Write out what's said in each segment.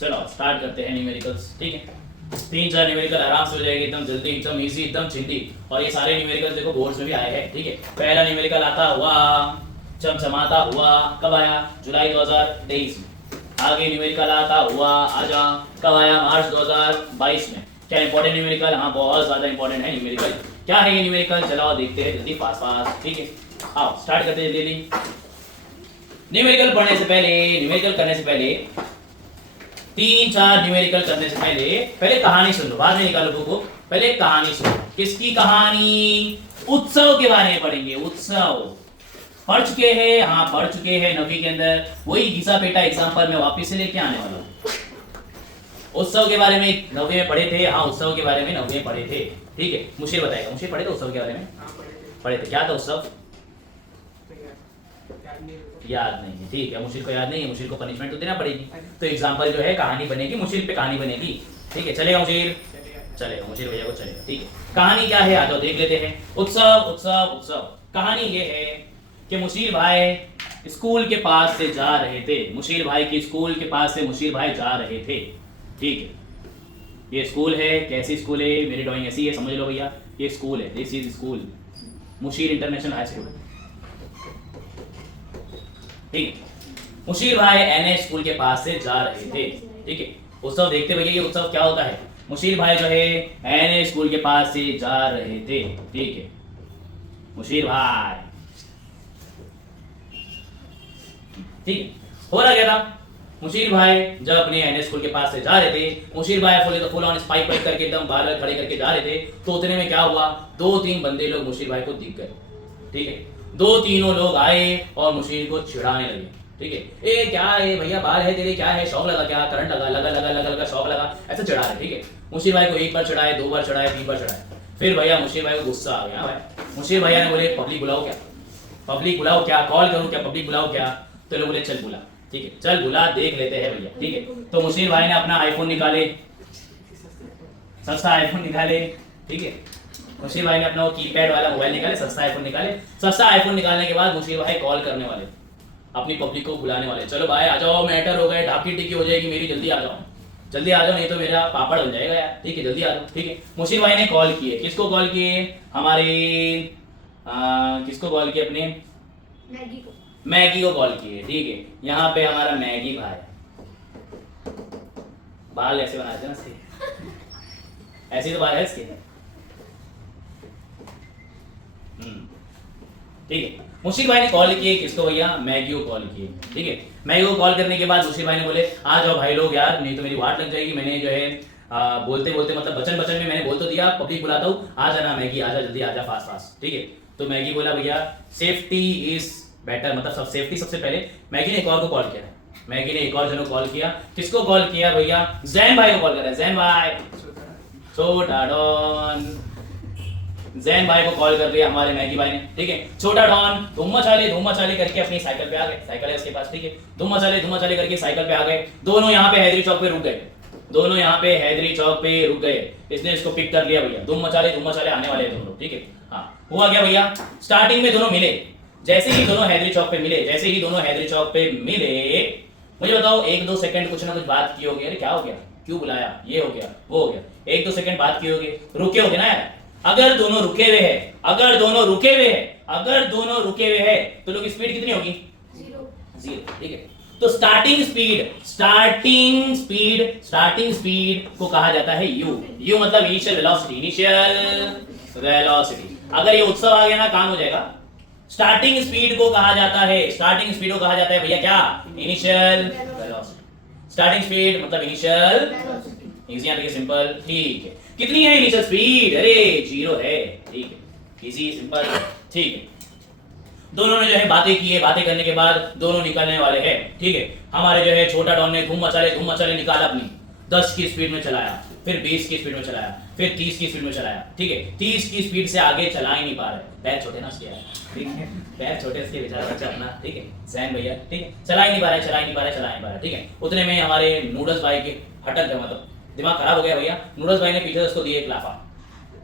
चलो स्टार्ट करते हैं न्यूमेरिकल्स। ठीक है, 3-4 न्यूमेरिकल आराम से हो जाएगी, एकदम जल्दी, एकदम इजी, एकदम छिंदी। और ये सारे न्यूमेरिकल देखो बोर्ड्स में भी आए हैं। ठीक है, पहला न्यूमेरिकल आता हुआ चमचमाता हुआ कब आया? जुलाई 2023 में। आगे न्यूमेरिकल आता हुआ आजा कब आया? मार्च 2022 में। क्या इंपॉर्टेंट न्यूमेरिकल? हाँ, बहुत ज्यादा इंपॉर्टेंट है न्यूमेरिकल। क्या है ये न्यूमेरिकल? चलो देखते हैं जल्दी, फास्ट फास्ट। ठीक है, आओ स्टार्ट करते हैं जल्दी। न्यूमेरिकल पढ़ने से पहले, न्यूमेरिकल करने से पहले, 3-4 न्यूमेरिकल करने से पहले कहानी सुन लो। बाद में निकालो बुक को, पहले कहानी सुनो। किसकी कहानी? उत्सव के बारे में पढ़ेंगे। उत्सव पढ़ चुके हैं? हाँ पढ़ चुके हैं, 9वीं के अंदर। वही घिसा पेटा एग्जाम्पल में वापिस से लेके आने वाला हूँ। उत्सव के बारे में 9वीं में पढ़े थे। हाँ, उत्सव के बारे में 9वीं में पढ़े थे। ठीक है, मुशीर बताएगा। मुशीर पढ़े थे उत्सव के बारे में? पढ़े थे। क्या था उत्सव? याद नहीं है। ठीक है, मुशीर को याद नहीं है, मुशीर को पनिशमेंट तो देना पड़ेगी। तो एग्जाम्पल जो है कहानी बनेगी, मुशीर पे कहानी बनेगी। ठीक है, चलेगा मुशीर? चलेगा, मुशीर भैया को चलेगा। ठीक है, कहानी क्या है आ जाओ देख लेते हैं। उत्सव उत्सव उत्सव। कहानी ये है कि मुशीर भाई स्कूल के पास से जा रहे थे। मुशीर भाई की स्कूल के पास से मुशीर भाई जा रहे थे। ठीक है, ये स्कूल है। कैसी स्कूल है? मेरी ड्राइंग ऐसी है, समझ लो भैया। ये स्कूल है, this is school, Mushir international high school. ठीक है, मुशीर भाई एनएच स्कूल के पास से जा रहे थे। ठीक है, उत्सव देखते भैया, ये उत्सव क्या होता है? मुशीर भाई जो है एनएच स्कूल के पास से जा रहे थे। ठीक है, मुशीर भाई। ठीक है, हो रहा क्या था? मुशीर भाई जब अपने एनएच स्कूल के पास से जा रहे थे, मुशीर भाई फुल ऑन स्पाइक वाइक करके एकदम बाहर खड़े करके जा रहे थे। तो उतने में क्या हुआ? 2-3 बंदे लोग मुशीर भाई को दिख गए। ठीक है, 2-3 लोग आए और मुशीर को चिढ़ाने लगे। ठीक है, ए क्या है भैया, बाल है तेरे, क्या है, शौक लगा क्या? करंट लगा लगा लगा लगा लगा शौक लगा, ऐसा चिढ़ा रहे। ठीक है, मुशीर भाई को 1 बार चिढ़ाए, 2 बार चिढ़ाए, 3 बार चिढ़ाए। फिर भैया मुशीर भाई को गुस्सा आ गया। भाई मुशीर भैया ने बोले पब्लिक बुलाओ क्या? पब्लिक बुलाओ क्या? कॉल करूं क्या? पब्लिक बुलाओ क्या? तो लोग बोले चल बुला। ठीक है, चल बुला, देख लेते हैं भैया। ठीक है, तो मुशीर भाई ने अपना आईफोन निकाले, सस्ता आईफोन निकाले। ठीक है, मुशीर भाई ने अपना वो कीपैड वाला मोबाइल निकाले, सस्ता आईफोन निकाले। सस्ता आईफोन निकालने के बाद मुशीर भाई कॉल करने वाले, अपनी पब्लिक को बुलाने वाले। चलो भाई आ जाओ, मैटर हो गए, ढाकी टिकी हो जाएगी मेरी, जल्दी आ जाओ, जल्दी आ जाओ, नहीं तो मेरा पापड़ बन जाएगा यार। ठीक है, जल्दी आ जाओ। ठीक है, मुशीर भाई ने कॉल किए। किसको कॉल किए? हमारे किसको कॉल किए? अपने मैगी को कॉल किए। ठीक है, यहाँ पे हमारा मैगी भाई, बाल ऐसे बनाते हैं ना इसके, ऐसे तो बाल है इसके। ठीक है, मुशीर भाई ने कॉल किए। किसको भैया? मैगी को कॉल किए। ठीक है, मैगी को कॉल करने के बाद मुशीर भाई ने बोले आ जाओ भाई लोग यार, नहीं तो मेरी वाट लग जाएगी। मैंने जो है बोलते बोलते मतलब बचन बचन में मैंने बोल तो दिया पब्लिक बुलाता हूँ, आ जाना मैगी, आजा जल्दी, आजा फास्ट फास्ट। ठीक है, तो मैगी बोला भैया सेफ्टी इज बेटर, मतलब सब सेफ्टी सबसे पहले। मैगी ने एक और को कॉल किया। मैगी ने एक और जन को कॉल किया। किसको कॉल किया भैया? जैन भाई को कॉल कर रहा है। जैन भाई, छोटा डॉन, जैन भाई को कॉल कर दिया हमारे मैगी भाई ने। ठीक है, छोटा डॉन धूम मचाले करके अपनी साइकिल पे आ गए। साइकिल है उसके पास। ठीक है, धूम मचाले करके साइकिल पे आ गए। दोनों यहाँ पे हैदरी चौक पे रुक गए। दोनों यहाँ पे हैदरी चौक पे रुक गए। इसने इसको पिक कर लिया भैया। धूम मचाले आने वाले हैं दोनों। ठीक है, हाँ हुआ क्या भैया? स्टार्टिंग में दोनों मिले। जैसे ही दोनों हैदरी चौक पे मिले, मुझे बताओ 1-2 सेकंड कुछ ना कुछ बात की होगी। अरे क्या हो गया, क्यों बुलाया, ये हो गया, वो हो गया। 1-2 सेकंड बात की होगी, रुके होगे ना यार। अगर दोनों रुके हुए हैं तो लोग की स्पीड कितनी होगी? 0। ठीक है, तो स्टार्टिंग स्पीड को कहा जाता है यू मतलब इनिशियल वेलोसिटी। अगर ये उत्सव आ गया ना, काम हो जाएगा। स्टार्टिंग स्पीड को कहा जाता है भैया क्या? Initial velocity. स्टार्टिंग स्पीड मतलब इनिशियल, इजी है, सिंपल। ठीक है, कितनी है इनिशियल स्पीड? अरे 0 है। ठीक है, इजी सिंपल। ठीक है, दोनों ने जो है बातें की है। बातें करने के बाद दोनों निकलने वाले हैं। ठीक है, हमारे जो है छोटा डॉन ने धूम मचाले निकाला, अपनी 10 की स्पीड में चलाया, फिर 20 की स्पीड में चलाया, फिर 30 की स्पीड में चलाया। ठीक है, 30 की स्पीड से आगे चला ही नहीं पा रहे, पैर छोटे ना उसके यार। ठीक है, पैर छोटे उसके बेचारा बच्चा अपना। ठीक है, जैन भैया। ठीक है, चला ही नहीं पा रहा। ठीक है, उतने में हमारे नूडल्स भाई के हटक गए, मतलब दिमाग खराब हो गया भैया। नूडल्स भाई ने पीछे उसको दिए एक लाफा।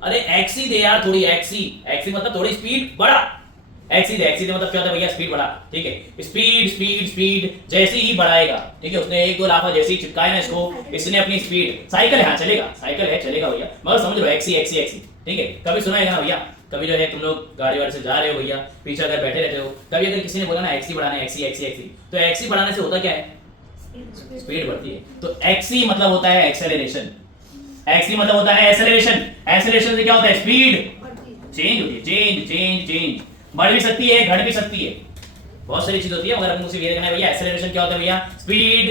अरे एक्सी दे यार, थोड़ी एक्सी मतलब थोड़ी स्पीड बढ़ा। एक्सी मतलब क्या होता है भैया, स्पीड बढ़ा, ठीक है। स्पीड स्पीड स्पीड जैसे ही बढ़ाएगा, ठीक है, उसने एक दो लाफा जैसे ही चिपकाया ना इसको, इसने अपनी स्पीड, साइकिल है, हाँ चलेगा, साइकिल है चलेगा भैया, मगर समझ लो एक्सी एक्सी एक्सी, ठीक है। कभी सुना है ना भैया, कभी जो है तुम लोग गाड़ी वाड़ी से जा रहे हो भैया, पीछे अगर बैठे रहते हो, कभी अगर किसी ने बोला ना एक्सी बढ़ाना है, एक्सी एक्सी एक्सी, तो एक्सी बढ़ाने से होता क्या है, स्पीड बढ़ती है। तो एक्सी मतलब होता है एक्सेलरेशन, एक्सी मतलब होता है एक्सेलरेशन, एक्सेलरेशन से क्या होता है, स्पीड चेंज होती है, चेंज चेंज चेंज, बढ़ भी सकती है घट भी सकती है, बहुत सारी चीज होती है, मगर अपन उसे ये देखना है भैया एक्सेलरेशन क्या होता है भैया, स्पीड।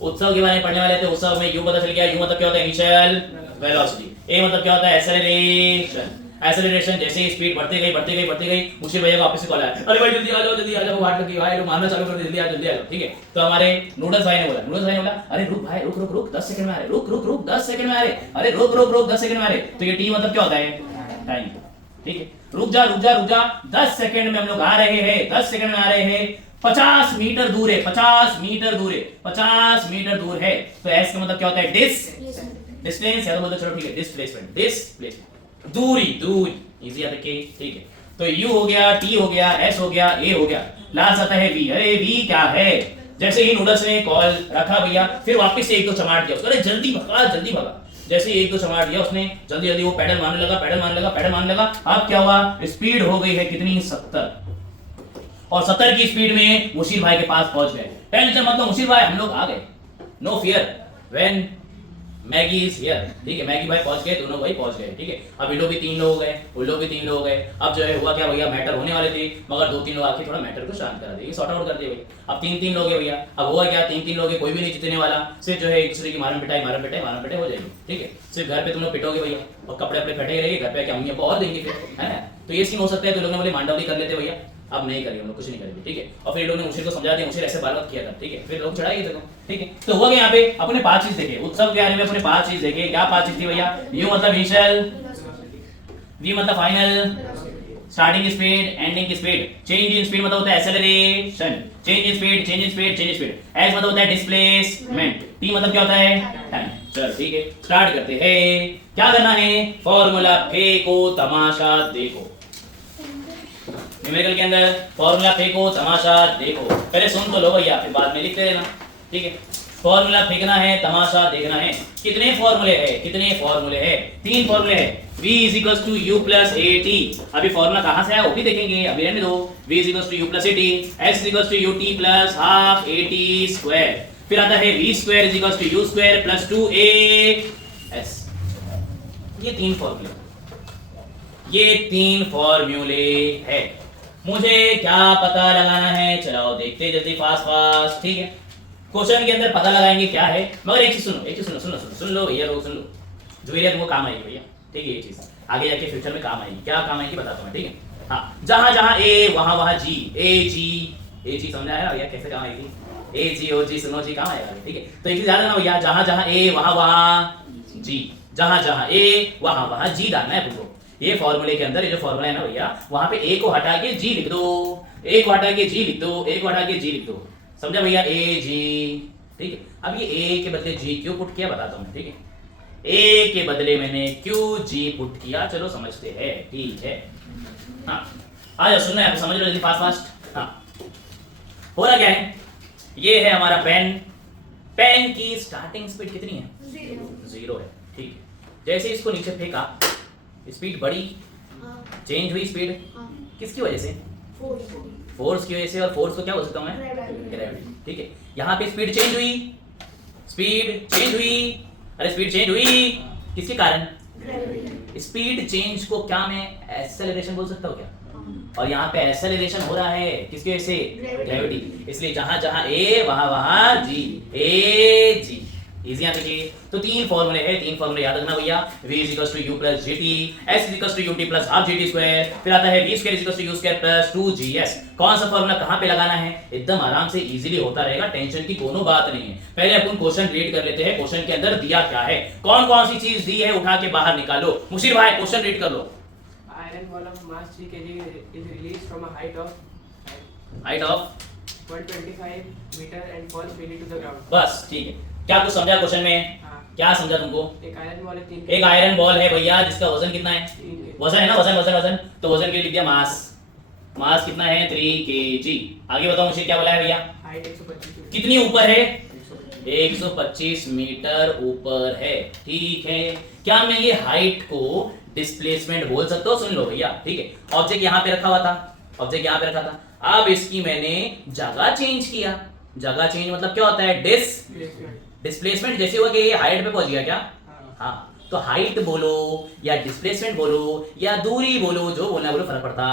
उत्सव के बारे में पढ़ने वाले थे, उत्सव में यू पता चल गया, यू मतलब क्या होता है इनिशियल वेलोसिटी, ए मतलब क्या होता है एक्सेलरेशन, एक्सेलरेशन जैसे ही स्पीड बढ़ती गई बढ़ती गई बढ़ती गई, मुशीर भैया को वापस से कॉल आया, अरे भाई जल्दी आ जाओ वाट लगी भाई, लोग मारना चालू कर दो, जल्दी आ जाओ, ठीक है। तो हमारे नूडल्स भाई ने बोला अरे रुक भाई रुक रुक रुक 10 सेकंड में आ रहे, रुक रुक रुक 10 सेकंड में आ रहे, अरे रुक रुक रुक 10 सेकंड में आ रहे। तो ये टी मतलब क्या होता है, टाइम, ठीक है। रुक जा 10 सेकंड में हम लोग आ रहे हैं, 10 सेकंड में आ रहे हैं, 50 मीटर दूर है, 50 मीटर दूर है, 50 मीटर दूर है। तो एस का मतलब क्या होता है, डिस्टेंस, या तो बोलते चलो ठीक है डिस्प्लेसमेंट, डिस्प्लेसमेंट दूरी, दूरी इजी आता है, ठीक है। तो यू हो गया, टी हो गया, एस हो गया, ए हो गया, लास्ट आता है वी। अरे वी क्या है, जैसे ही नूडल्स ने कॉल रखा भैया, फिर वापस से एक दो चमाट दिया उसको, अरे जल्दी भगा जल्दी भगा, जैसे एक दो चमाट दिया उसने, जल्दी जल्दी वो पैडल मारने लगा, पैडल मारने लगा, पैडल मारने लगा। अब क्या हुआ, स्पीड हो गई है कितनी, 70, और 70 की स्पीड में मुशीर भाई के पास पहुंच गए। टेंशन मतलब मुशीर भाई हम लोग आ गए, no fear when Maggi is here, ठीक है। मैगी भाई पहुंच गए, दोनों भाई पहुंच गए, ठीक है। अब ये लोग भी 3 लोग हो गए, वो लोग भी 3 लोग हो गए। अब जो है हुआ क्या भैया, मैटर होने वाले थे, मगर 2-3 लोग आके थोड़ा मैटर को शांत करा दिए, सॉर्ट आउट कर दिए भाई। अब 3-3 लोग है भैया, अब हुआ क्या, 3-3 लोग है, कोई भी नहीं जीतने वाला, सिर्फ जो है एक दूसरे की मारम पिटाई हो जाएगी, ठीक है। सिर्फ घर पे तुम लोग पिटोगे भैया, और कपड़े अपने फटे रहेंगे, घर पे आके अम्मी और देंगे फिर, है ना। तो ये सीन हो सकता है। तो लोगों ने बोले मांडवली कर लेते भैया, अब नहीं करेंगे हम लोग, कुछ नहीं करेंगे, ठीक है। और फिर लोगों ने मुशीर को समझा दिया, मुशीर ऐसे बात किया था, ठीक है। फिर लोग चढ़ाई देखो, ठीक है। तो हुआ यहाँ पे अपने 5 चीज देखे, उत्सव के आने में अपने 5 चीज देखे। क्या 5 चीज थी भैया, यू मतलब इनिशियल, वी मतलब final, starting speed, ending speed, change in speed मतलब होता है acceleration, change in speed, change in speed, change in speed, S मतलब होता है डिस्प्लेसमेंट, टी मतलब क्या होता है टाइम। चलो ठीक है, स्टार्ट करते हैं। क्या करना है, फॉर्मूला फेंको तमाशा देखो, न्यूमेरिकल के अंदर फॉर्मूला फेंको तमाशा देखो, पहले सुन तो लो भैया, फिर बाद में लिखते रहना, ठीक है। फॉर्मूला फेंकना है, तमाशा देखना है। कितने फॉर्मूले हैं, कितने फॉर्मूले हैं, 3 फॉर्मूले हैं। v equals to U plus A T, अभी फॉर्मूला कहां से आया वो भी देखेंगे, अभी रहने दो। v equals to U plus A T, x equals to U T plus half A T square, फिर आता है v square equals to U square plus 2a s। ये 3 फॉर्मूले, ये 3 फॉर्मूले है। मुझे क्या पता लगाना है, चलो देखते जल्दी फास्ट फास्ट, ठीक है। क्वेश्चन के अंदर पता लगाएंगे क्या है, मगर एक चीज सुनो, एक चीज सुनो, सुनो सुनो सुन लो भैया, लोग सुन लो, जो ये तुमको काम आएगी भैया, ठीक है। ये चीज आगे जाके फ्यूचर में काम आएगी, क्या काम आएगी बताता हूं मैं, ठीक है। हाँ, जहां जहां ए वहां वहां जी, ए जी समझ आया भैया कैसे काम आएगी, ए जी ओ जी सुनो जी काम आएगा, ठीक है। तो एक चीज याद रखना भैया, जहां जहां ए वहां वहां जी, जहां जहां ए वहां वहां जी डालना है तुमको। ये फॉर्मूले के अंदर ये जो फॉर्मूला है ना भैया, वहां पे ए को हटा के जी लिख दो, ए को हटा के जी लिख दो, ए को हटा के जी लिख दो, समझा भैया, ए जी, ठीक है। अब ये ए के बदले जी क्यों पुट किया बताता हूं, ठीक है। ए के बदले मैंने क्यों जी पुट किया, चलो समझते हैं, ठीक है। हाँ आ जाओ, सुनना है आपको, समझ लो जल्दी फास्ट फास्ट। हाँ, हो रहा क्या है, ये है हमारा पेन, पेन की स्टार्टिंग स्पीड कितनी है, 0 है, ठीक है। जैसे इसको नीचे फेंका, स्पीड बढ़ी, चेंज हुई स्पीड, किसकी वजह से, फोर्स की वजह से। और फोर्स को क्या बोल सकता हूं मैं, ग्रेविटी, ठीक है। यहाँ पे स्पीड चेंज हुई, स्पीड चेंज हुई, अरे स्पीड चेंज हुई किसके कारण, स्पीड चेंज को क्या मैं एक्सेलरेशन बोल सकता हूँ क्या, और यहाँ पे एक्सेलरेशन हो रहा है किसकी वजह से, ग्रेविटी। इसलिए जहां जहां ए वहां वहां जी, ए जी, इजी यहाँ देखिए। तो 3 फॉर्मूले हैं, 3 फॉर्मूले याद रखना भैया, v equals to u plus gt, s equals to ut plus half gt square, फिर आता है v square equals to u square plus 2gs। कौन सा फॉर्मूला कहां पे लगाना है, एकदम आराम से इजीली होता रहेगा, टेंशन की कोनो बात नहीं है। पहले अपन क्वेश्चन रीड कर लेते हैं, क्वेश्चन के अंदर दिया क्या है, कौन कौन सी चीज दी है, उठा के बाहर निकालो। मुशीर भाई क्वेश्चन रीड कर लो। Iron ball of mass 3 kg is released from a height of 125 meter and falls freely to the ground। बस ठीक है, क्या कुछ समझा क्वेश्चन में, क्या समझा तुमको, एक आयरन बॉल है 3 एक आयरन बॉल है भैया, जिसका वजन कितना है, वजन है ना, वजन वजन वजन, तो वजन के लिए लिख दिया मास, मास कितना है 3 kg। आगे बताओ मुझे क्या बोला है भैया, हाइट 125 कितनी ऊपर है, 125 125 मीटर ऊपर है। ठीक है, क्या मैं ये हाइट को डिस्प्लेसमेंट बोल सकता हूँ? सुन लो भैया, ठीक है। ऑब्जेक्ट यहाँ पे रखा हुआ था, ऑब्जेक्ट यहाँ पे रखा था, अब इसकी मैंने जगह चेंज किया। जगह चेंज मतलब क्या होता है, डिस्प्लेसमेंट। जैसे हुआ कि ये हाइट पे पहुंच गया क्या, हाँ, तो हाइट बोलो या डिस्प्लेसमेंट बोलो या दूरी बोलो, जो बोलना बोलो, फर्क पड़ता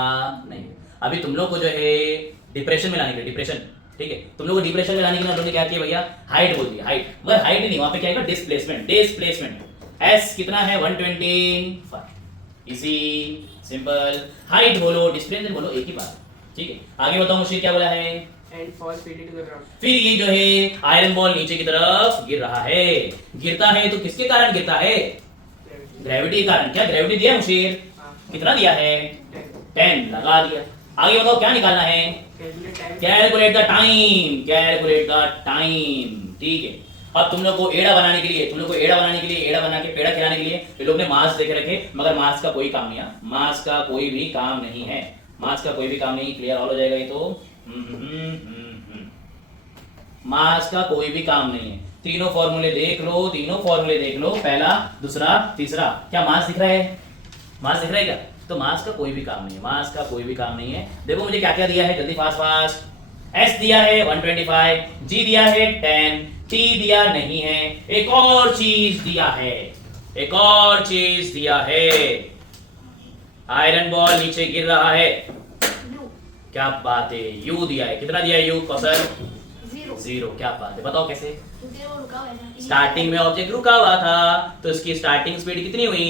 नहीं। अभी तुम लोग को जो है डिप्रेशन में लाने के लिए, डिप्रेशन, ठीक है, तुम लोग को डिप्रेशन में लाने के लिए उन्होंने क्या किया भैया, हाइट बोल दिया, हाइट, मगर हाइट नहीं, वहां पे क्या आएगा, डिस्प्लेसमेंट। डिस्प्लेसमेंट एस कितना है 125, इसी सिंपल। हाइट बोलो डिस्प्लेसमेंट बोलो, एक ही बात, ठीक है। आगे बताओ मुझे क्या बोला है, and fall feeded to the ground. फिर ये जो है आयरन बॉल नीचे की तरफ गिर रहा है। गिरता है तो किसके कारण गिरता है, ग्रेविटी के कारण। क्या ग्रेविटी दिया है मुशीर, कितना दिया है, 10 लगा दिया। आगे बताओ क्या निकालना है, calculate the time, calculate the time, ठीक है। अब तुम लोग को एड़ा बनाने के लिए, तुम लोग को एड़ा बनाने के लिए, एड़ा बना के पेड़ा खिलाने के लिए ये लोग ने मास देके रखे, मगर मास का कोई काम नहीं है, मास का कोई भी काम नहीं है, मास का कोई भी काम नहीं। क्लियर हो जाएगा ये तो, मास का कोई भी काम नहीं है। तीनों फॉर्मूले देख लो, तीनों फॉर्मूले देख लो, पहला, दूसरा, तीसरा। क्या मास दिख रहा है, मास दिख रहा है क्या, तो मास का कोई भी काम नहीं है, मास का कोई भी काम नहीं है। देखो मुझे क्या क्या दिया है, जल्दी फास्ट फास्ट। एस दिया है 125, जी दिया है 10, टी दिया नहीं है, एक और चीज दिया है, एक और चीज दिया है, आयरन बॉल नीचे गिर रहा है। क्या बात है, यू दिया है, कितना दिया है यू कौशल, 0। क्या बात है, बताओ कैसे, स्टार्टिंग में ऑब्जेक्ट रुका हुआ था तो इसकी स्टार्टिंग स्पीड कितनी हुई,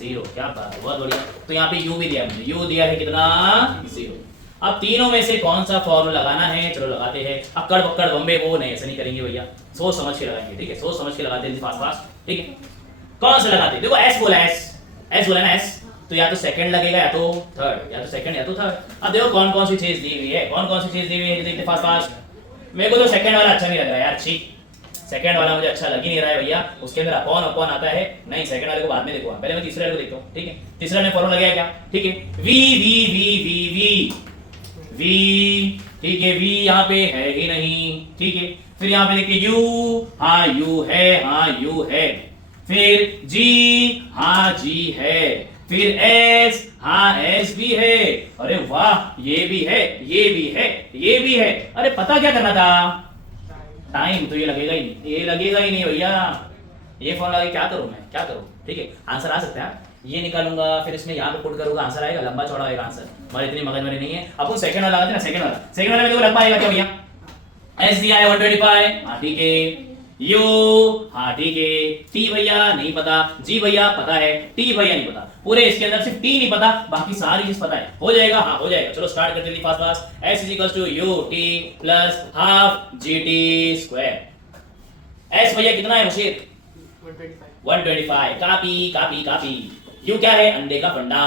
0। क्या बात है, बहुत बढ़िया। तो यहाँ पे यू भी दिया है मुझे, यू दिया है कितना, 0। अब तीनों में से कौन सा फॉर्मूला लगाना है, चलो लगाते हैं। अक्कड़ बक्कड़ बम्बे को नहीं, ऐसा नहीं करेंगे भैया, सोच समझ के लगाएंगे, ठीक है, सोच समझ के लगाते हैं फास्ट फास्ट, ठीक है। कौन सा लगाते हैं, देखो एस बोला, एस बोला ना, एस तो या तो सेकंड लगेगा या तो थर्ड, या तो सेकंड या तो थर्ड। अब देखो कौन कौन सी चीज दी हुई है, कौन कौन सी चीज दी हुई है, देखते फास्ट फास्ट। मेरे को तो सेकंड वाला अच्छा नहीं लग रहा है यार, ठीक, सेकंड वाला मुझे अच्छा लग ही नहीं रहा है भैया। उसके अंदर अपॉन अपॉन आता है, नहीं सेकंड वाले को बाद में देखो, पहले मैं तीसरे वाले को देखता हूँ, ठीक है। तीसरा ने फॉर्मूला लगाया क्या, ठीक है, V V V V V V, ठीक है, वी यहाँ पे है ही नहीं, ठीक है। फिर यहाँ पे देखिए यू, हाँ यू है, हाँ यू है। फिर जी, हाँ जी है। फिर एस, हाँ एस भी है। अरे वाह, ये भी है, ये भी है, ये भी है। अरे पता क्या करना था, टाइम। तो ये लगेगा ही नहीं, ये लगेगा ही नहीं भैया, ये फॉर्मूला लगा के क्या करूं मैं, क्या करूं, ठीक है। आंसर आ सकता है, ये निकालूंगा, फिर इसमें यहाँ पे पुट करूंगा, आंसर आएगा, लंबा चौड़ा आएगा आंसर। हमारी इतनी मगजमारी नहीं है। अपन सेकंड वाला लगाते हैं ना, सेकंड वाला में देखो लंबा आएगा क्या भैया, एस दिया है 125, हाँ ठीक है। यू, हाँ ठीक है। टी भैया नहीं पता, जी भैया पता है, टी भैया नहीं पता। पूरे इसके अंदर सिर्फ टी नहीं पता, बाकी सारी चीज पता है। हो जाएगा, हाँ हो जाएगा। चलो स्टार्ट करते हैं fast fast. S is equals to U T plus half G T square. S भैया कितना है Mushir, 125। Copy copy copy. U क्या है, अंडे का फंडा।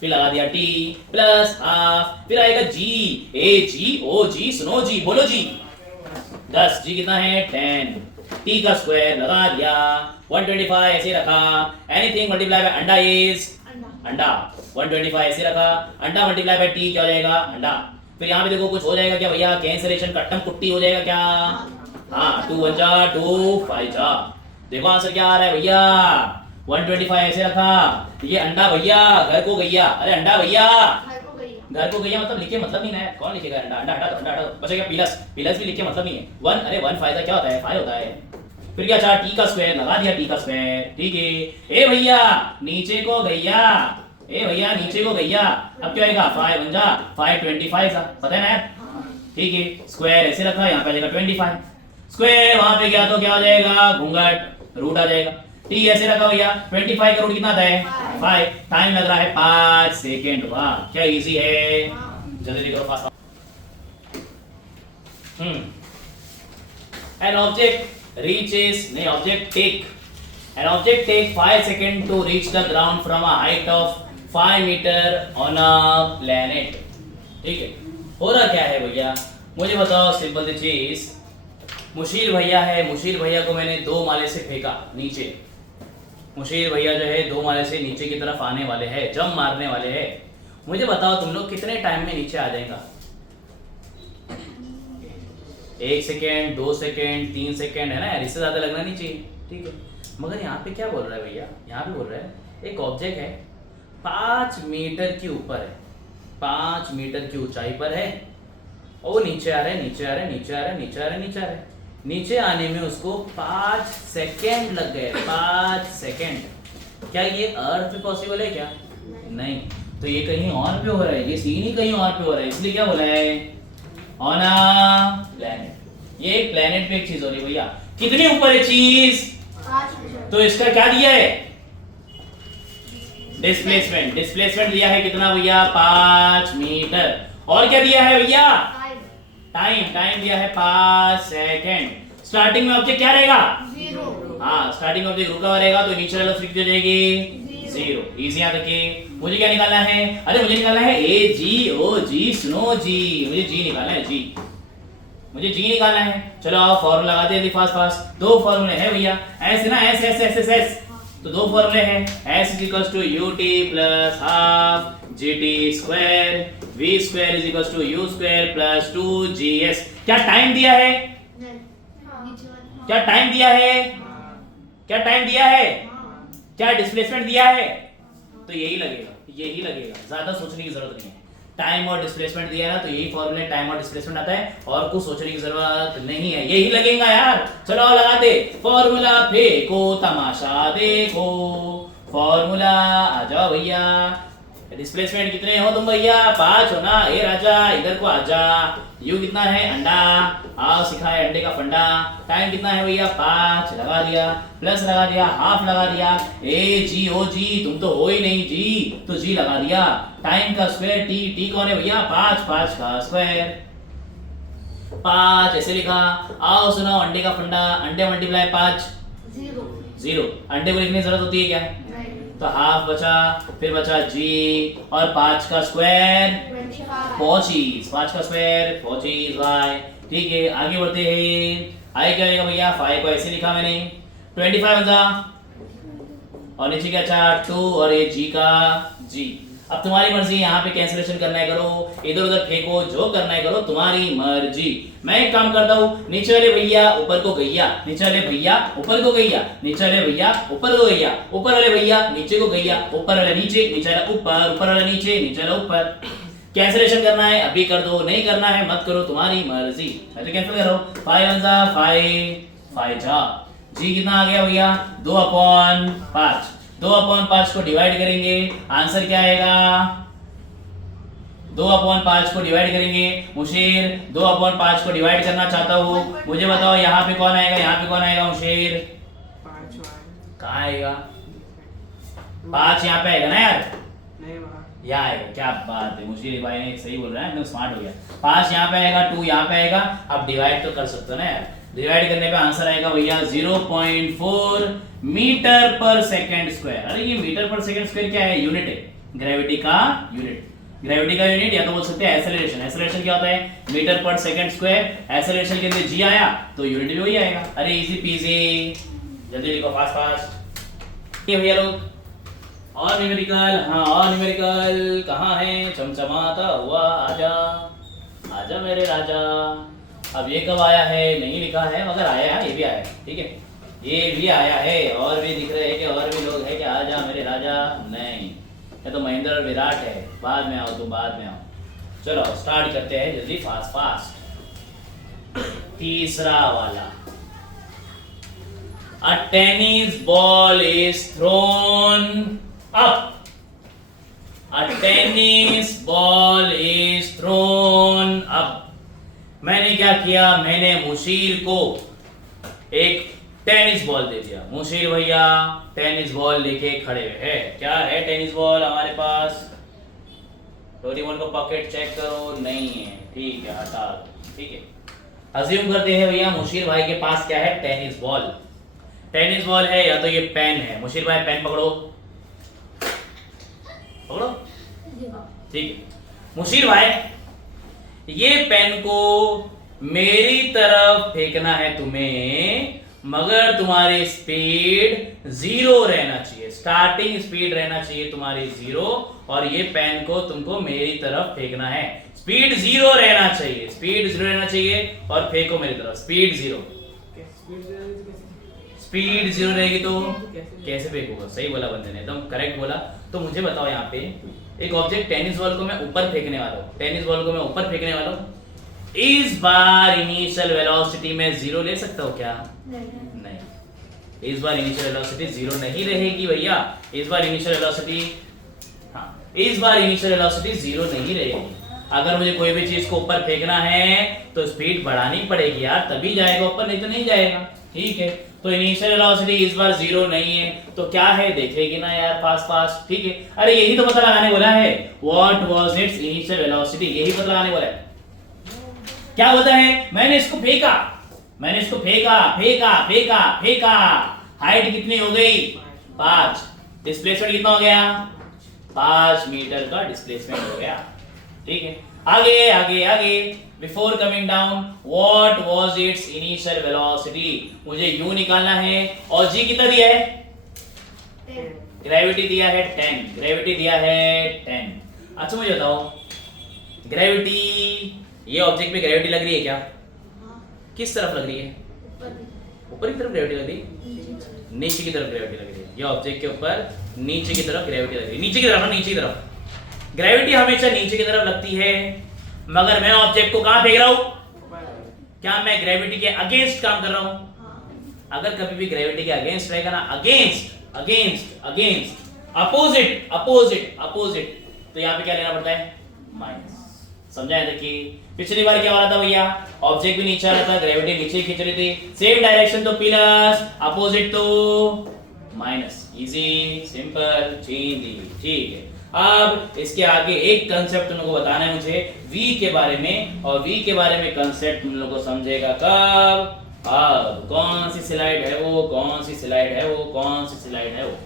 फिर लगा दिया टी प्लस हाफ, फिर आएगा जी, ए जी ओ जी, सुनो जी, बोलो जी, 10। जी कितना है 10। टी का स्क्वायर लगा दिया, 125 ऐसे रखा। एनीथिंग मल्टीप्लाई बाय अंडा इज अंडा, 125 ऐसे रखा। अंडा मल्टीप्लाई बाय टी क्या हो जाएगा, अंडा। फिर यहाँ पे देखो कुछ हो जाएगा क्या भैया, कैंसलेशन, कट्टम कुट्टी हो जाएगा क्या, हाँ 2 1 जा 2 5 जा। देखो आंसर क्या आ रहा है भैया, 125 ऐसे रखा। ये अंडा भैया, घर को गैया, अरे अंडा भैया घर को गैया मतलब लिखे मतलब नहीं ना, कौन लिखेगा अंडा, अंडा हटा दो, अंडा हटा दो। बचेगा प्लस, प्लस भी लिखे मतलब नहीं है। 1, अरे 1 फायदा क्या होता है, 5 होता है। फिर क्या चाह, टी का स्क्वायर लगा दिया, टी का स्क्वायर, ठीक है। ए भैया नीचे को गैया, ए भैया नीचे को गैया। अब क्या आएगा, 5 1 जा 525 सा, पता है ना यार, ठीक है। स्क्वायर ऐसे रखा, यहाँ पे आ जाएगा 25। स्क्वायर वहां पे गया तो क्या हो जाएगा, घूंघट, रूट आ जाएगा। टी ऐसे रखा भैया, 25 का रूट कितना आता है, 5। टाइम लग रहा है 5 सेकेंड। वाह क्या इजी है, जल्दी करो फास्ट। An object reaches, नहीं object take, an object take 5 seconds to reach the ground from a height of 5 meter on a planet। ठीक है, हो रहा क्या है भैया, मुझे बताओ सिंपल सी चीज। मुशीर भैया है, मुशीर भैया को मैंने 2 माले से फेंका नीचे। मुशीर भैया जो है 2 माले से नीचे की तरफ आने वाले हैं, जंप मारने वाले हैं। मुझे बताओ तुम लोग कितने टाइम में नीचे आ जाएगा? 1 सेकेंड, 2 सेकेंड, 3 सेकेंड, है ना यार, इससे ज्यादा लगना नहीं चाहिए, ठीक है। मगर यहाँ पे क्या बोल रहा है भैया, यहाँ पे बोल रहा है एक ऑब्जेक्ट है 5 मीटर के ऊपर है, 5 मीटर की ऊंचाई पर है, और वो नीचे आ रहा है, नीचे आ रहा है, नीचे आ रहा है, नीचे आ रहा है, नीचे आ रहा है। नीचे आने में उसको 5 सेकेंड लग गए, 5 सेकेंड। क्या ये अर्थ पे पॉसिबल है क्या? नहीं। तो ये कहीं और पे हो रहा है, ये सीन ही कहीं और पे हो रहा है, इसलिए क्या बोला है? On a planet. ये एक प्लेनेट पे एक चीज हो रही है भैया, कितने ऊपर है चीज? 5 तो इसका क्या दिया है? डिस्प्लेसमेंट। डिस्प्लेसमेंट दिया है कितना भैया? 5 मीटर। और क्या दिया है भैया? टाइम। टाइम दिया है 5 सेकेंड। स्टार्टिंग में ऑब्जेक्ट क्या रहेगा? 0। हाँ, स्टार्टिंग में ऑब्जेक्ट रुका हुआ रहेगा, तो नीचे वाला फ्रीक्वेंसी हो जाएगी 0। इजी याद रखिए। मुझे क्या निकालना है? अरे मुझे निकालना है ए जी ओ जी, सुनो जी, मुझे जी निकालना है, जी, मुझे जी निकालना है। चलो आओ फॉर्मूला लगाते हैं फास्ट फास्ट। 2 फॉर्मूले हैं भैया, ऐसे ना, ऐसे ऐसे ऐसे ऐसे, तो 2 फॉर्मूले हैं, s is equals to ut plus half gt square, v square is equals to u square plus 2gs। क्या टाइम दिया है? क्या टाइम दिया है? क्या टाइम दिया है? क्या डिस्प्लेसमेंट दिया है? तो यही लगेगा, यही लगेगा, ज्यादा सोचने की जरूरत नहीं है। टाइम और डिस्प्लेसमेंट दिया है ना, तो यही फॉर्मूले टाइम और डिस्प्लेसमेंट आता है, और कुछ सोचने की जरूरत नहीं है, यही लगेगा यार। चलो लगा दे फॉर्मूला, फेंको तमाशा देखो, फॉर्मूला आ जाओ भैया। डिस्प्लेसमेंट कितने हो तुम भैया? 5 हो ना? ए राजा इधर को आजा। यू कितना है? अंडा। आओ सिखाए अंडे का फंडा। टाइम कितना है भैया? 5 लगा दिया, प्लस लगा दिया, हाफ लगा दिया, ए जी ओ जी, तुम तो हो ही नहीं जी, तो जी लगा दिया। टाइम का स्क्वायर टी, टी कौन है भैया? 5, 5 का स्क्वायर, 5 ऐसे लिखा। आओ सुनाओ अंडे का फंडा, अंडे मल्टीप्लाई 5 0। अंडे को लिखने की जरूरत होती है क्या? तो हाफ बचा, फिर बचा जी, और 5 का स्क्वायर 25, 5 का स्क्वायर 25 वाई। ठीक है, आगे बढ़ते हैं। आगे क्या आएगा भैया? 5 को ऐसे लिखा मैंने, 25 बचा, और नीचे क्या अच्छा 2, और ये जी का जी। अब तुम्हारी मर्जी, यहाँ पे कैंसिलेशन करना है करो, इधर उधर फेंको, जो करना है करो, तुम्हारी मर्जी। मैं एक काम करता हूँ, नीचे वाले भैया ऊपर को गैया, नीचे वाले भैया ऊपर को गैया, नीचे वाले भैया ऊपर को गैया, ऊपर वाले भैया नीचे को गैया, ऊपर वाले नीचे, नीचे वाला ऊपर, ऊपर वाला नीचे, नीचे वाला ऊपर। कैंसिलेशन करना है अभी कर दो, नहीं करना है मत करो, तुम्हारी मर्जी। मैं तो कैंसिल कर रहा हूँ, 5 1 जा 5, 5 जा। जी कितना आ गया भैया? 2/5। 2/5 को डिवाइड करेंगे, आंसर क्या आएगा? 2/5 को डिवाइड करेंगे। मुशीर 2/5 को डिवाइड करना चाहता हूँ, मुझे बताओ यहाँ पे कौन आएगा? यहाँ पे कौन आएगा मुशीर? 5 कहाँ आएगा? 5 यहाँ पे आएगा ना यार, नहीं वहाँ यहाँ आएगा। क्या बात है, मुशीर भाई ने सही बोल रहा है, एकदम स्मार्ट हो गया। 5 यहाँ पे आएगा, 2 यहाँ पे आएगा। अब डिवाइड तो कर सकते हो ना यार, डिवाइड करने पे आंसर आएगा भैया 0.4 मीटर पर सेकंड स्क्वायर। अरे ये मीटर पर सेकंड स्क्वायर क्या है? यूनिट है, ग्रेविटी का यूनिट। ग्रेविटी का यूनिट, या तो बोल सकते हैं एक्सेलरेशन। एक्सेलरेशन क्या होता है? मीटर पर सेकंड स्क्वायर। एक्सेलरेशन के अंदर जी आया तो यूनिट भी वही आएगा। अरे इजी पीजी, जल्दी लिखो फास्ट फास्ट। ये भैया लोग और न्यूमेरिकल, हाँ और न्यूमेरिकल कहाँ है? चमचमाता हुआ आजा, आजा मेरे राजा। अब ये कब आया है? नहीं लिखा है, मगर आया है, ये भी आया है, ठीक है, ये भी आया है। और भी दिख रहे हैं कि और भी लोग हैं कि आजा मेरे राजा। नहीं, ये तो महेंद्र और विराट है, बाद में आओ तुम, बाद में आओ। चलो स्टार्ट करते हैं जल्दी फास्ट फास्ट। तीसरा वाला, a tennis ball is thrown up. A tennis ball is thrown up. मैंने क्या किया? मैंने मुशीर को एक टेनिस बॉल दे दिया। मुशीर भैया टेनिस बॉल लेके खड़े हैं। क्या है टेनिस बॉल हमारे पास? डोरेमोन का पॉकेट चेक करो, नहीं है, ठीक है, हटा दो, ठीक है। अज्यूम करते हैं भैया मुशीर भाई के पास क्या है? Tennis ball. टेनिस बॉल है, या तो ये पेन है। मुशीर भाई पेन पकड़ो, पकड़ो, ठीक है। मुशीर भाई ये पेन को मेरी तरफ फेंकना है तुम्हें, मगर तुम्हारी स्पीड 0 रहना चाहिए। स्टार्टिंग स्पीड रहना चाहिए तुम्हारी 0 और ये पेन को तुमको मेरी तरफ फेंकना है। स्पीड 0 रहना चाहिए, स्पीड 0 रहना चाहिए और फेंको मेरी तरफ। स्पीड 0, स्पीड 0 रहेगी तो कैसे फेंकूंगा? सही बोला बंदे ने, एकदम करेक्ट बोला। तो मुझे बताओ यहाँ पे एक ऑब्जेक्ट टेनिस बॉल को मैं ऊपर फेंकने वाला हूँ, टेनिस बॉल को मैं ऊपर फेंकने वाला हूँ, इस बार इनिशियल वेलोसिटी में 0 ले सकता हूँ क्या? नहीं, इस बार इनिशियल वेलोसिटी 0 नहीं रहेगी भैया। इस बार इनिशियल वेलोसिटी, हाँ, इस बार इनिशियल वेलोसिटी 0 नहीं रहेगी। अगर मुझे कोई भी चीज को ऊपर फेंकना है तो स्पीड बढ़ानी पड़ेगी यार, तभी जाएगा ऊपर, नहीं तो नहीं जाएगा। ठीक है, तो इनिशियल वेलोसिटी इस बार 0 नहीं है तो क्या है देखेगी ना यार, फास्ट फास्ट। ठीक है, अरे यही तो पता लगाने बोला है, what was it's initial velocity, यही पता लगाने बोला है। क्या होता है, मैंने इसको फेंका, मैंने इसको फेंका फेंका फेंका फेंका, हाइट कितनी हो गई? 5, डिस्प्लेसमेंट कितना हो गया? 5 मीटर का डिस्प्लेसमेंट हो गया। ठीक है, आगे आगे आगे, before coming down what was it's initial velocity, मुझे यू निकालना है और जी कितना दिया है? ग्रेविटी दिया है 10, ग्रेविटी दिया है 10। अच्छा मुझे बताओ, ग्रेविटी, ये ऑब्जेक्ट पे ग्रेविटी लग रही है क्या? किस तरफ लग रही है? ऊपर की तरफ ग्रेविटी लग रही है, नीचे की तरफ ग्रेविटी लग रही है। ये ऑब्जेक्ट के ऊपर नीचे की तरफ ग्रेविटी लग रही है, नीचे की तरफ, नीचे की तरफ। ग्रेविटी हमेशा नीचे की तरफ लगती है, मगर मैं ऑब्जेक्ट को कहां फेंक रहा हूं? क्या मैं ग्रेविटी के अगेंस्ट काम कर रहा हूं? अगर कभी भी ग्रेविटी के अगेंस्ट रहेगा ना, against against against, opposite opposite opposite, तो यहां पे क्या लेना पड़ता है? माइनस। समझाया? देखिए पिछली बार क्या हो रहा था भैया, ऑब्जेक्ट भी नीचे आ रहा था, ग्रेविटी नीचे खींच रही थी, सेम डायरेक्शन तो प्लस, अपोजिट तो माइनस। Easy simple change. ठीक है, अब इसके आगे एक कंसेप्ट तुम लोगों को बताना है मुझे v के बारे में, और v के बारे में कंसेप्ट तुम लोगों को समझेगा कब? अब कौन सी स्लाइड है वो, कौन सी स्लाइड है वो, कौन सी स्लाइड है वो?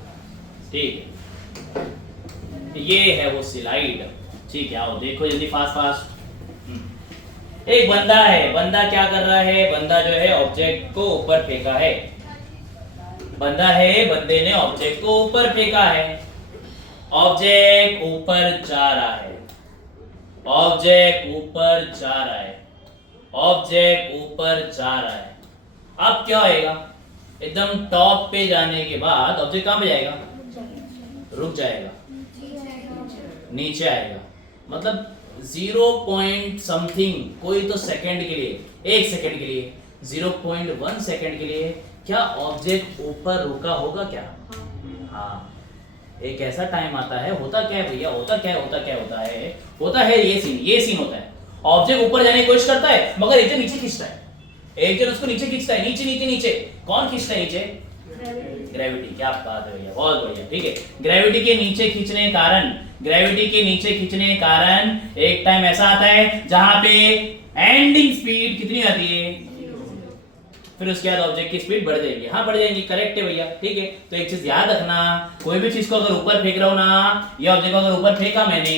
ठीक है, ये है वो स्लाइड। ठीक है, आओ देखो जल्दी, फास्ट फास्ट। एक बंदा है, बंदा क्या कर रहा है? बंदा जो है ऑब्जेक्ट को ऊपर फेंका है, बंदा है, बंदे ने ऑब्जेक्ट को ऊपर फेंका है, ऑब्जेक्ट ऊपर जा रहा है, ऑब्जेक्ट ऊपर जा रहा है, ऑब्जेक्ट ऊपर जा रहा है। अब क्या होएगा? एकदम टॉप पे जाने के बाद ऑब्जेक्ट कहां पे जाएगा? रुक जाएगा, नीचे आएगा, मतलब 0 पॉइंट समथिंग, कोई तो सेकंड के लिए, 1 सेकंड के लिए, 0.1 सेकंड के लिए क्या ऑब्जेक्ट ऊपर रुका होगा क्या? हाँ, एक ऐसा टाइम आता है, होता क्या है भैया, होता क्या है, होता क्या होता है, होता है ये सीन होता है। ऑब्जेक्ट ऊपर जाने की कोशिश करता है, मगर एक जन नीचे खींचता है, एक जन उसको नीचे खींचता है, नीचे नीचे नीचे। कौन खींचता है नीचे? ग्रेविटी। क्या बात है भैया, बहुत बढ़िया। ठीक है, ग्रेविटी के नीचे खींचने के कारण, ग्रेविटी के नीचे खींचने के कारण एक टाइम ऐसा आता है जहां पे एंडिंग स्पीड कितनी आती है? फिर उसके बाद ऑब्जेक्ट की स्पीड बढ़ जाएगी। हाँ बढ़ जाएगी, करेक्ट है भैया। ठीक है, तो एक चीज याद रखना, कोई भी चीज को अगर ऊपर फेंक रहा हूं ना, ये ऑब्जेक्ट को अगर ऊपर फेंका मैंने,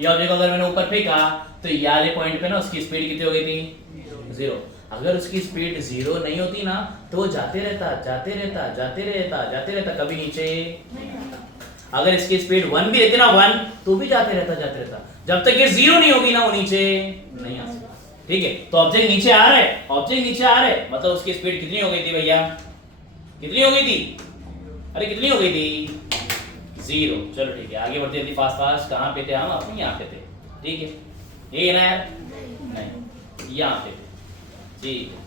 ये ऑब्जेक्ट को अगर मैंने ऊपर फेंका तो ये वाले पॉइंट पे ना उसकी स्पीड कितनी हो गई थी? 0। अगर उसकी स्पीड 0 नहीं होती ना तो वो जाते रहता जाते रहता जाते रहता जाते रहता, कभी नीचे नहीं आता। अगर इसकी स्पीड 1 भी रहती ना, 1, तो भी जाते रहता, जब तक ये 0 नहीं होगी ना वो नीचे नहीं आ सकता। ठीक है, तो ऑब्जेक्ट नीचे आ रहा है, ऑब्जेक्ट नीचे आ रहा है, मतलब उसकी स्पीड कितनी हो गई थी भैया? कितनी हो गई थी? अरे कितनी हो गई थी? 0। चलो ठीक है, आगे बढ़ते जल्दी, फास्ट फास्ट। कहाँ पे थे हम? अपने यहाँ पे थे। ठीक है, ये ना यार, नहीं यहाँ पे थे। ठीक है,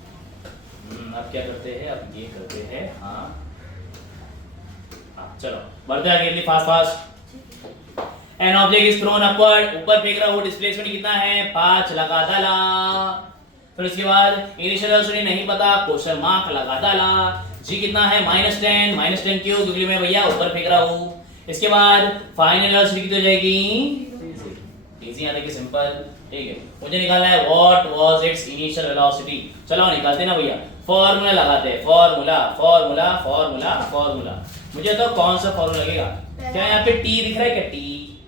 अब क्या करते हैं? अब ये करते हैं, हाँ चलो बढ़ते आगे जल्दी, fast fast. An object is throne upward, ऊपर फेंक रहा हूं, डिस्प्लेसमेंट कितना है? 5 लगा डाला। फिर उसके बाद इनिशियल वेलोसिटी नहीं पता, क्वेश्चन मार्क लगा डाला। जी कितना है? -10। -10 क्यों? क्योंकि मैं भैया ऊपर फेंक रहा हूं। इसके बाद फाइनल वेलोसिटी कितनी हो जाएगी? इजी आने की सिंपल। ठीक है, मुझे निकालना है what was it's initial velocity. चलो निकालते ना भैया, फॉर्मूला लगाते हैं, फॉर्मूला फॉर्मूला फॉर्मूला फॉर्मूला। मुझे तो कौन सा फॉर्मूला लगेगा? क्या यहाँ पे टी दिख रहा है क्या? टी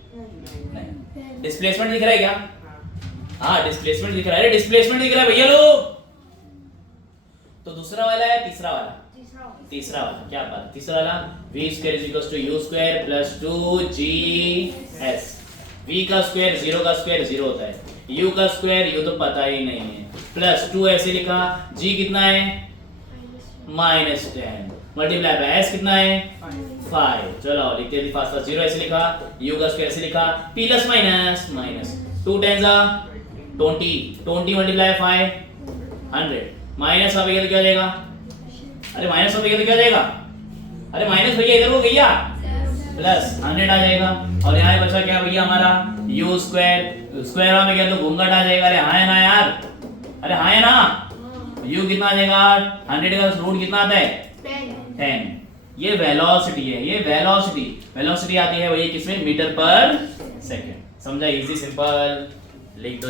नहीं। डिस्प्लेसमेंट दिख रहा है क्या? हाँ डिस्प्लेसमेंट दिख रहा है, डिस्प्लेसमेंट दिख रहा है भैया लोग। तो दूसरा वाला है तीसरा वाला? तीसरा वाला क्या बात, तीसरा वाला v square is equal to u square plus 2gs। v का स्क्वायर 0 का स्क्वायर 0 होता है, u का स्क्वायर u तो पता ही नहीं है, प्लस 2 ऐसे लिखा, g कितना है -10 मल्टीप्लाई बाय s कितना है 5। चलो लिखते हैं फास्ट फास्ट, 0 ऐसे लिखा, u का स्क्वायर ऐसे लिखा, plus minus minus 2 10 20 20 multiply 5 100 minus हो गया तो क्या हो जाएगा, अरे माइनस हो गया तो क्या हो जाएगा, अरे माइनस भैया इधर हो गया प्लस 100 आ जाएगा। और यहाँ बचा क्या भैया हमारा u स्क्वायर, स्क्वायर में गया तो घूंघट आ जाएगा, अरे हाँ है ना यार, अरे हाँ है ना, u कितना आ जाएगा 100 का रूट कितना आता है 10। ये वेलोसिटी है, ये वेलोसिटी, वेलोसिटी आती है वही किसमें मीटर पर सेकंड। समझा, इजी सिंपल लिख दो।